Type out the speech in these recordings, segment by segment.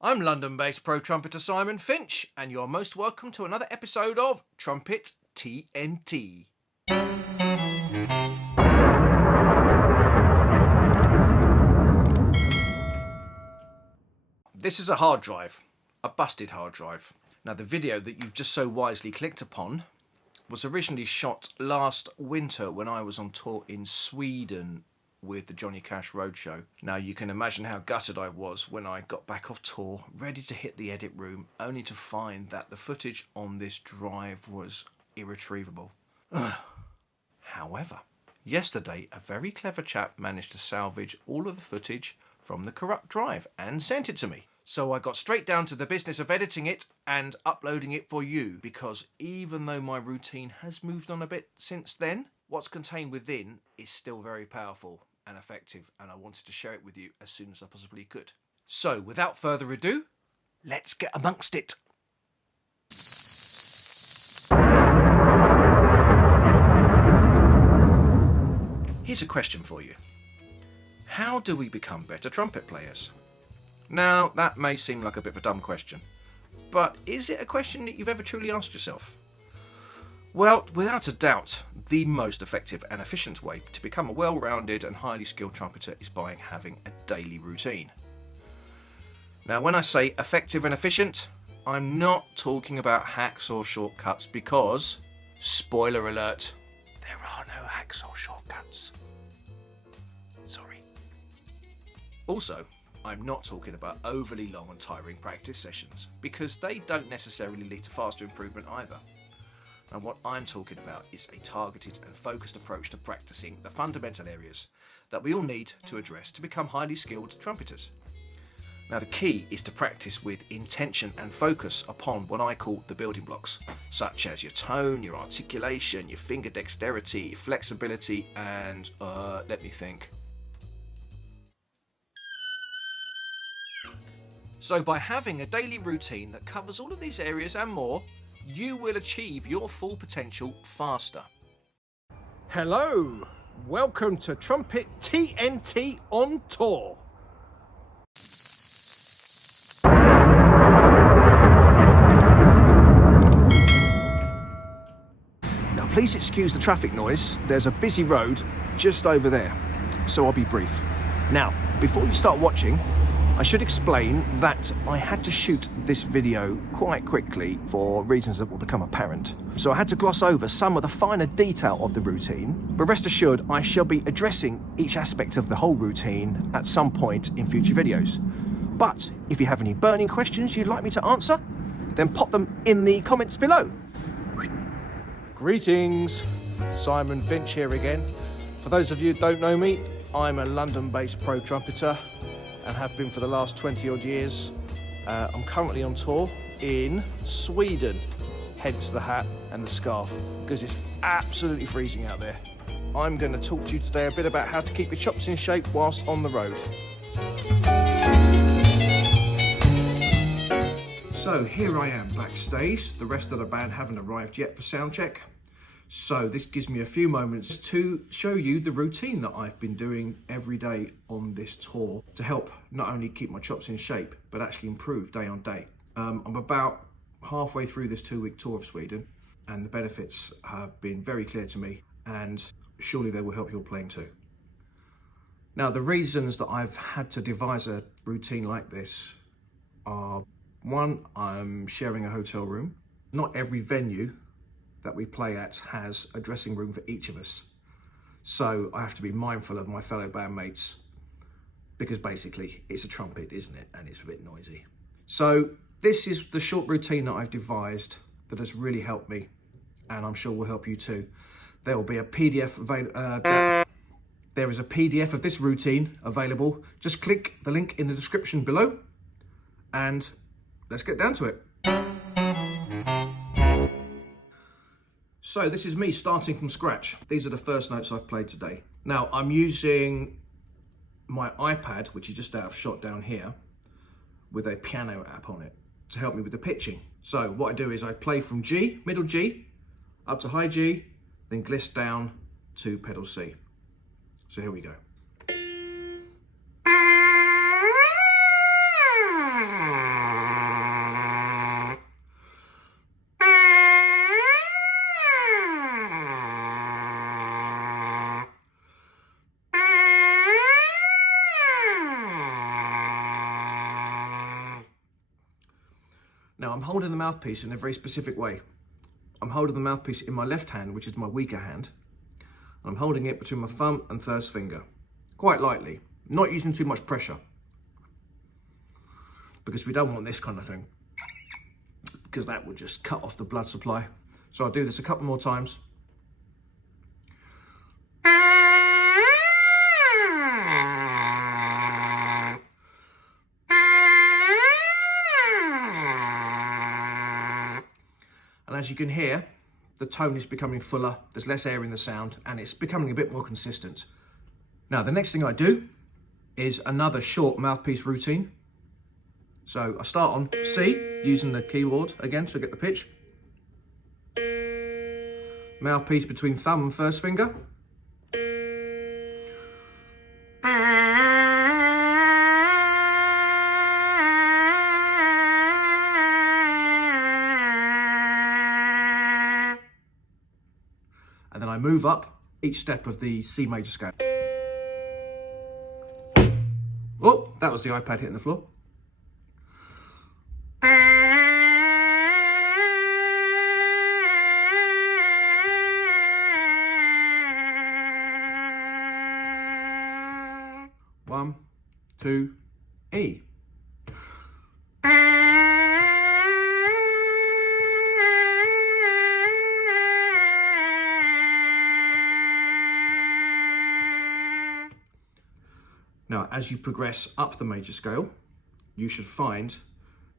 I'm London-based pro trumpeter Simon Finch, and you're most welcome to another episode of Trumpet TNT. This is a hard drive, a busted hard drive. Now, the video that you've just so wisely clicked upon was originally shot last winter when I was on tour in Sweden with the Johnny Cash Roadshow. Now, you can imagine how gutted I was when I got back off tour, ready to hit the edit room, only to find that the footage on this drive was irretrievable. However, yesterday a very clever chap managed to salvage all of the footage from the corrupt drive and sent it to me. So I got straight down to the business of editing it and uploading it for you, because even though my routine has moved on a bit since then, what's contained within is still very powerful and effective, and I wanted to share it with you as soon as I possibly could. So, without further ado, let's get amongst it. Here's a question for you. How do we become better trumpet players? Now, that may seem like a bit of a dumb question, but is it a question that you've ever truly asked yourself? Well, without a doubt, the most effective and efficient way to become a well-rounded and highly skilled trumpeter is by having a daily routine. Now, when I say effective and efficient, I'm not talking about hacks or shortcuts because, spoiler alert, there are no hacks or shortcuts. Sorry. Also, I'm not talking about overly long and tiring practice sessions, because they don't necessarily lead to faster improvement either. And what I'm talking about is a targeted and focused approach to practicing the fundamental areas that we all need to address to become highly skilled trumpeters. Now, the key is to practice with intention and focus upon what I call the building blocks, such as your tone, your articulation, your finger dexterity, flexibility, and let me think. So by having a daily routine that covers all of these areas and more, you will achieve your full potential faster. Hello, welcome to Trumpet TNT on tour. Now, please excuse the traffic noise. There's a busy road just over there, so I'll be brief. Now, before you start watching, I should explain that I had to shoot this video quite quickly for reasons that will become apparent. So I had to gloss over some of the finer detail of the routine, but rest assured I shall be addressing each aspect of the whole routine at some point in future videos. But if you have any burning questions you'd like me to answer, then pop them in the comments below. Greetings, Simon Finch here again. For those of you who don't know me, I'm a London-based pro trumpeter and have been for the last 20 odd years. I'm currently on tour in Sweden, hence the hat and the scarf, because it's absolutely freezing out there. I'm going to talk to you today a bit about how to keep your chops in shape whilst on the road. So here I am backstage. The rest of the band haven't arrived yet for sound check. So this gives me a few moments to show you the routine that I've been doing every day on this tour to help not only keep my chops in shape, but actually improve day on day. I'm about halfway through this 2-week tour of Sweden, and the benefits have been very clear to me, and surely they will help your playing too. Now, the reasons that I've had to devise a routine like this are, one, I'm sharing a hotel room. Not every venue that we play at has a dressing room for each of us. So I have to be mindful of my fellow bandmates, because basically it's a trumpet, isn't it? And it's a bit noisy. So this is the short routine that I've devised that has really helped me, and I'm sure will help you too. There will be a PDF there is a PDF of this routine available. Just click the link in the description below and let's get down to it. So this is me starting from scratch. These are the first notes I've played today. Now, I'm using my iPad, which is just out of shot down here, with a piano app on it to help me with the pitching. So what I do is I play from G, middle G, up to high G, then gliss down to pedal C. So here we go. Now I'm holding the mouthpiece in a very specific way. I'm holding the mouthpiece in my left hand, which is my weaker hand. I'm holding it between my thumb and first finger, quite lightly, not using too much pressure, because we don't want this kind of thing, because that would just cut off the blood supply. So I'll do this a couple more times. And as you can hear, the tone is becoming fuller, there's less air in the sound, and it's becoming a bit more consistent. Now, the next thing I do is another short mouthpiece routine. So I start on C, using the keyboard again to get the pitch. Mouthpiece between thumb and first finger. And then I move up each step of the C major scale. Oh, that was the iPad hitting the floor. One, two, E. Now, as you progress up the major scale, you should find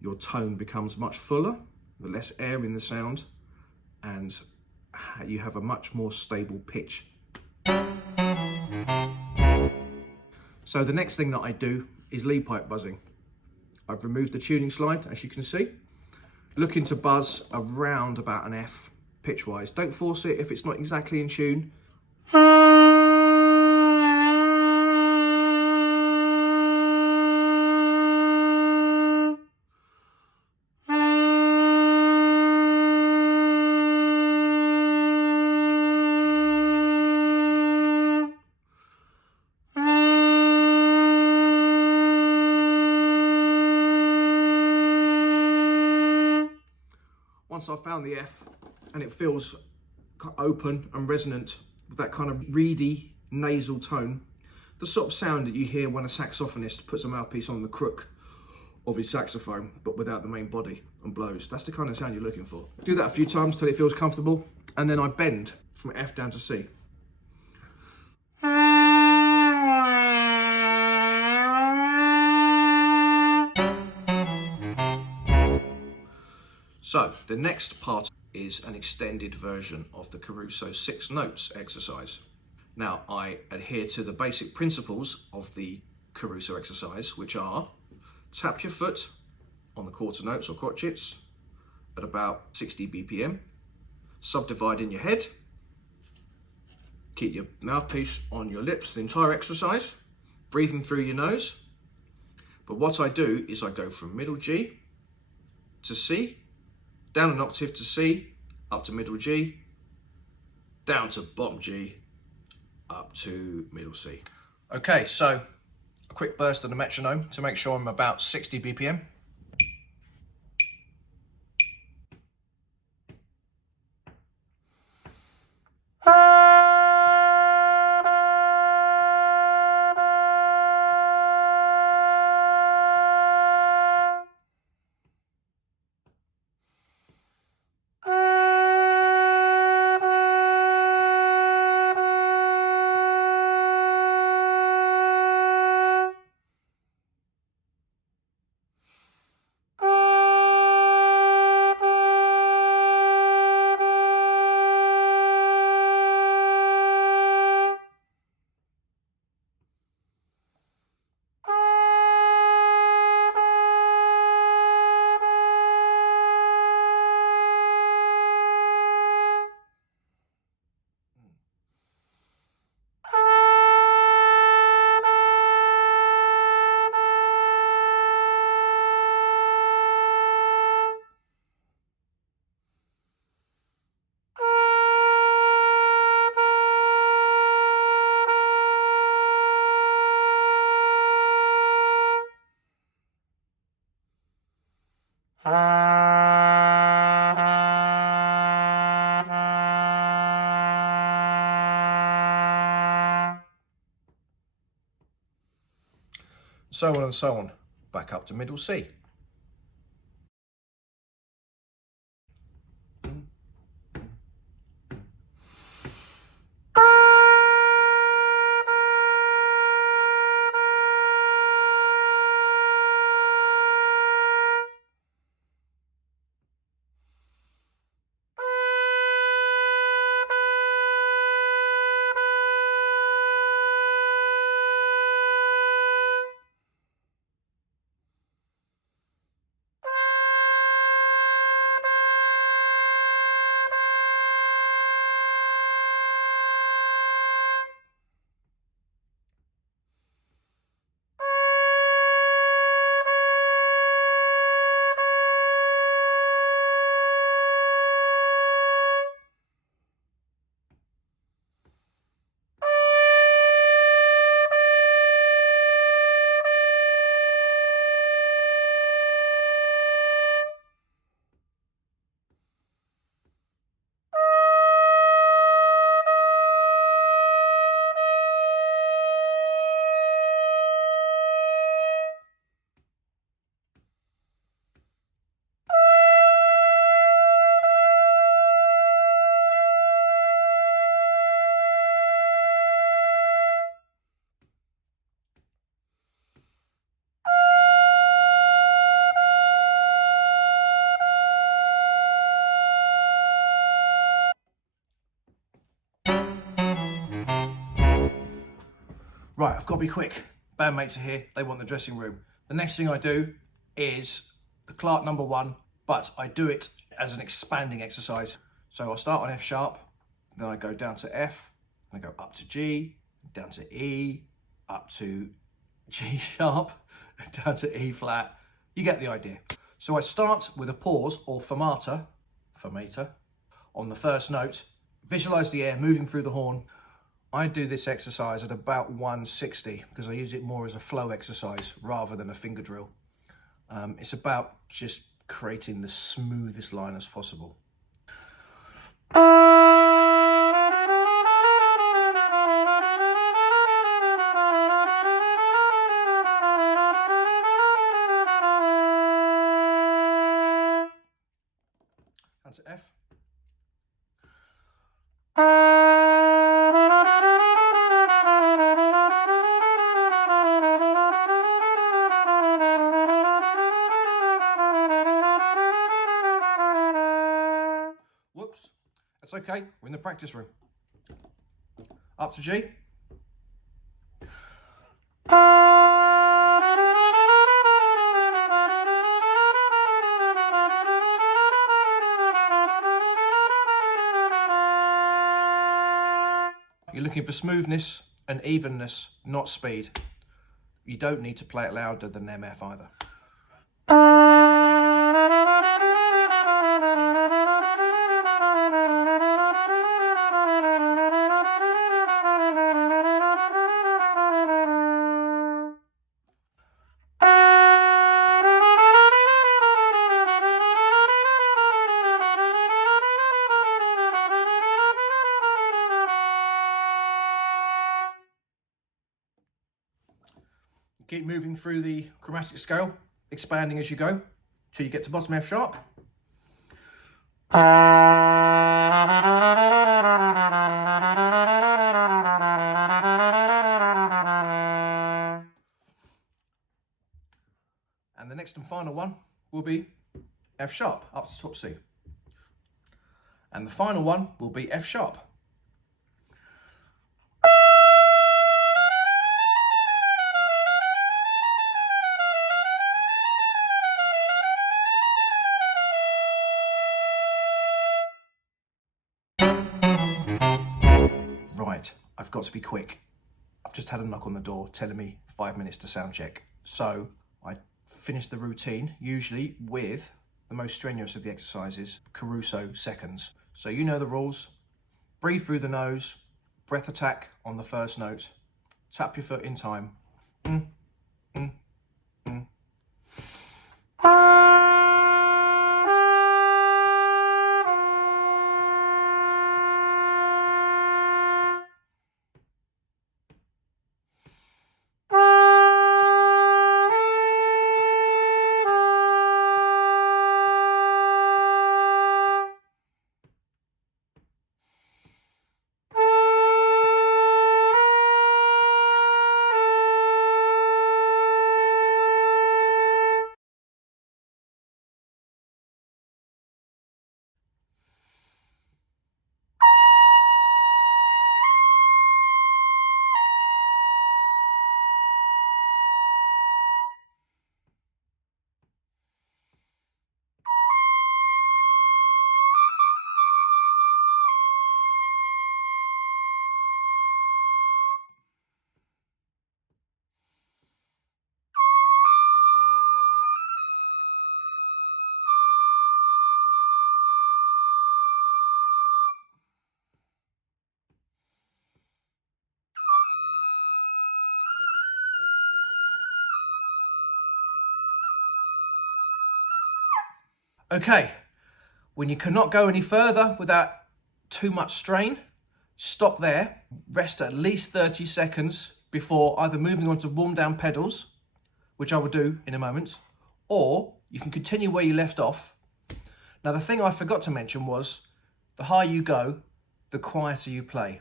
your tone becomes much fuller, with less air in the sound, and you have a much more stable pitch. So the next thing that I do is leadpipe buzzing. I've removed the tuning slide, as you can see. Looking to buzz around about an F pitch-wise. Don't force it if it's not exactly in tune. Once I've found the F and it feels open and resonant with that kind of reedy nasal tone, the sort of sound that you hear when a saxophonist puts a mouthpiece on the crook of his saxophone but without the main body and blows. That's the kind of sound you're looking for. Do that a few times till it feels comfortable, and then I bend from F down to C. So the next part is an extended version of the Caruso 6 notes exercise. Now, I adhere to the basic principles of the Caruso exercise, which are tap your foot on the quarter notes or crotchets at about 60 BPM, subdivide in your head, keep your mouthpiece on your lips the entire exercise, breathing through your nose. But what I do is I go from middle G to C, down an octave to C, up to middle G, down to bottom G, up to middle C. Okay, so a quick burst of the metronome to make sure I'm about 60 BPM. So on and so on, back up to middle C. Right, I've got to be quick. Bandmates are here, they want the dressing room. The next thing I do is the Clarke number 1, but I do it as an expanding exercise. So I'll start on F sharp, then I go down to F, I go up to G, down to E, up to G sharp, down to E flat. You get the idea. So I start with a pause or fermata on the first note. Visualize the air moving through the horn. I do this exercise at about 160 because I use it more as a flow exercise rather than a finger drill. It's about just creating the smoothest line as possible. Down to F. Whoops, that's okay, we're in the practice room. Up to G. You're looking for smoothness and evenness, not speed. You don't need to play it louder than MF either. Keep moving through the chromatic scale, expanding as you go, till you get to bottom F sharp. And the next and final one will be F sharp, up to top C. And the final one will be F sharp. Right, I've got to be quick. I've just had a knock on the door telling me 5 minutes to sound check. So I finish the routine, usually with the most strenuous of the exercises, Caruso seconds. So you know the rules. Breathe through the nose, breath attack on the first note, tap your foot in time. Okay, when you cannot go any further without too much strain, stop there, rest at least 30 seconds before either moving on to warm down pedals, which I will do in a moment, or you can continue where you left off. Now, the thing I forgot to mention was the higher you go, the quieter you play.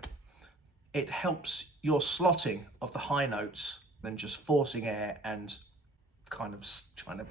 It helps your slotting of the high notes than just forcing air and kind of trying to...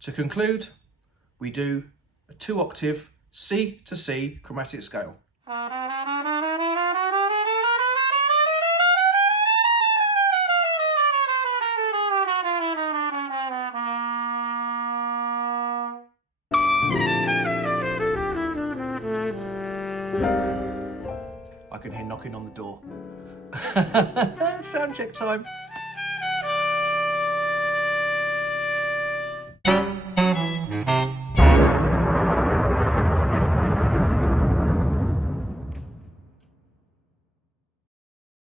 To conclude, we do a 2-octave C to C chromatic scale. I can hear knocking on the door. Sound check time.